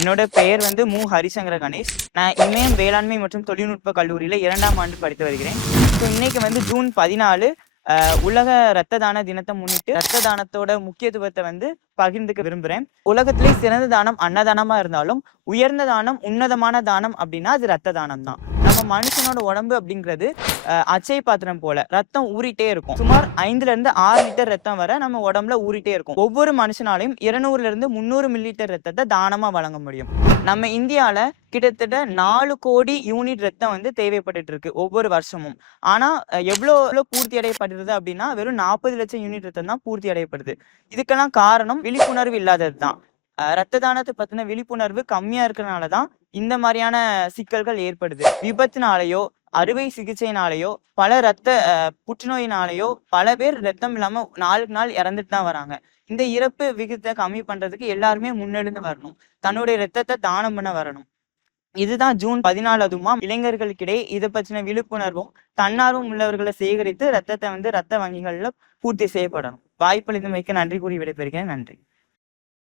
என்னோட பெயர் வந்து ஹரிசங்கர கணேஷ். நான் இமயம் வேளாண்மை மற்றும் தொழில்நுட்ப கல்லூரியில 2ஆம் ஆண்டு படித்து வருகிறேன். ஸோ இன்னைக்கு வந்து ஜூன் 14 உலக ரத்த தான தினத்தை முன்னிட்டு ரத்த தானத்தோட முக்கியத்துவத்தை வந்து பகிர்ந்துக்க விரும்புறேன். உலகத்திலே சிறந்த தானம் அன்னதானமா இருந்தாலும் உயர்ந்த தானம் உன்னதமான தானம் அப்படின்னா அது ரத்த தானம் தான். நம்ம மனுஷனோட உடம்பு அப்படிங்கிறது அச்சை பாத்திரம் போல ரத்தம் ஊறிட்டே இருக்கும். சுமார் 5ல இருந்து 6 லிட்டர் ரத்தம் வரை நம்ம உடம்புல ஊறிட்டே இருக்கும். ஒவ்வொரு மனுஷனாலையும் 200ல இருந்து 300 மில்லிலிட்டர் ரத்தத்தை தானமா வழங்க முடியும். நம்ம இந்தியால கிட்டத்தட்ட 4 கோடி யூனிட் ரத்தம் வந்து தேவைப்பட்டு இருக்கு ஒவ்வொரு வருஷமும். ஆனா எவ்வளவு பூர்த்தி அடையப்படுது அப்படின்னா வெறும் 40 லட்சம் யூனிட் ரத்தம் தான் பூர்த்தி அடையப்படுது. இதுக்கெல்லாம் காரணம் விழிப்புணர்வு இல்லாதது தான். ரத்த தானத்தை பத்தின விழிப்புணர்வு கம்மியா இருக்கிறனாலதான் இந்த மாதிரியான சிக்கல்கள் ஏற்படுது. விபத்துனாலேயோ அறுவை சிகிச்சைனாலேயோ பல புற்றுநோயினாலேயோ பல பேர் ரத்தம் இல்லாம நாளுக்கு நாள் இறந்துட்டு தான் வராங்க. இந்த இறப்பு விகிதத்தை கம்மி பண்றதுக்கு எல்லாருமே முன்னெடுந்து வரணும். தன்னுடைய ரத்தத்தை தானம் பண்ண வரணும். இதுதான் ஜூன் 14 அதுமா இளைஞர்களுக்கிடையே இதை பற்றின விழிப்புணர்வும் தன்னார்வம் உள்ளவர்களை சேகரித்து ரத்தத்தை வந்து ரத்த வங்கிகள்ல பூர்த்தி செய்யப்படணும். வாய்ப்பளித்தமைக்கு நன்றி கூறி விடைபெறுகிறேன். நன்றி.